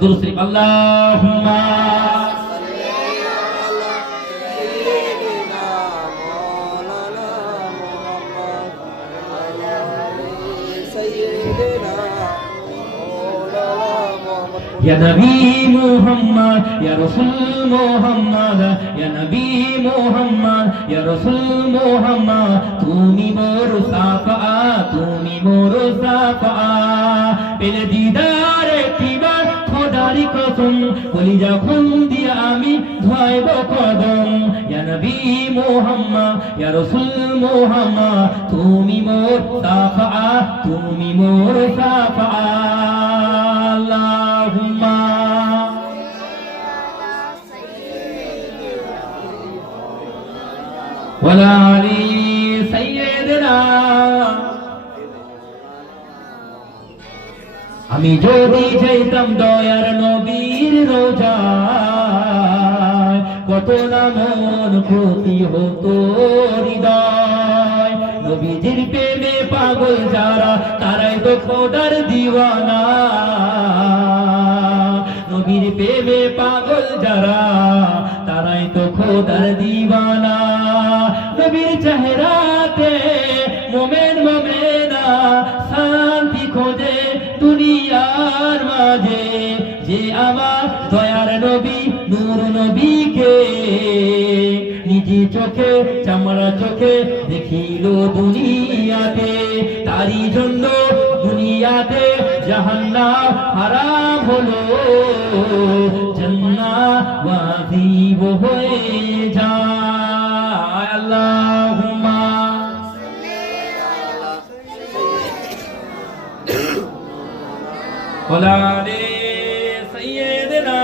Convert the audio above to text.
দুরূদ শরীফ আল্লাহুম্মা या नबी मोहम्मद या रसूल मोहम्मद या नबी मोहम्मद या रसूल मोहम्मद তুমি মোর সাফা তুমি মোর সাফা পেলে দিদার একটিবার খোদারি কসম কলিজা খুন দিয়ে আমি ধোয়াইব কদম ইয়া নবী মোহাম্মদ ইয়া রাসূল মোহাম্মদ তুমি মোর সাফা তুমি মোর সাফা আল্লাহুম্মা ওয়ালা আলি সাইয়্যিদিনা আমি যদি যাইতাম দয়ার নবীর রোজায় কত না মন ক্ষতি হতো হৃদয় নবীজির প্রেমে পাগল যারা তারাই তো খোদার দিওয়ানা নবীর প্রেমে পাগল যারা তারাই তো খোদার দিওয়ানা নবীর চেহারাতে মোমেন মোমেনা শান্তি খোঁজে দুনিয়ার মাঝে যে আমার দয়ার নবী নূর নবীকে নিজে চোখে চামড়া চোখে দেখিল দুনিয়াতে তারই জন্য দুনিয়াতে জাহান্নাম হারাম হলো জান্নাত ওয়াজিব হয়ে যায় আল্লাহুম্মা ওয়ালা আলি সাইয়্যিদিনা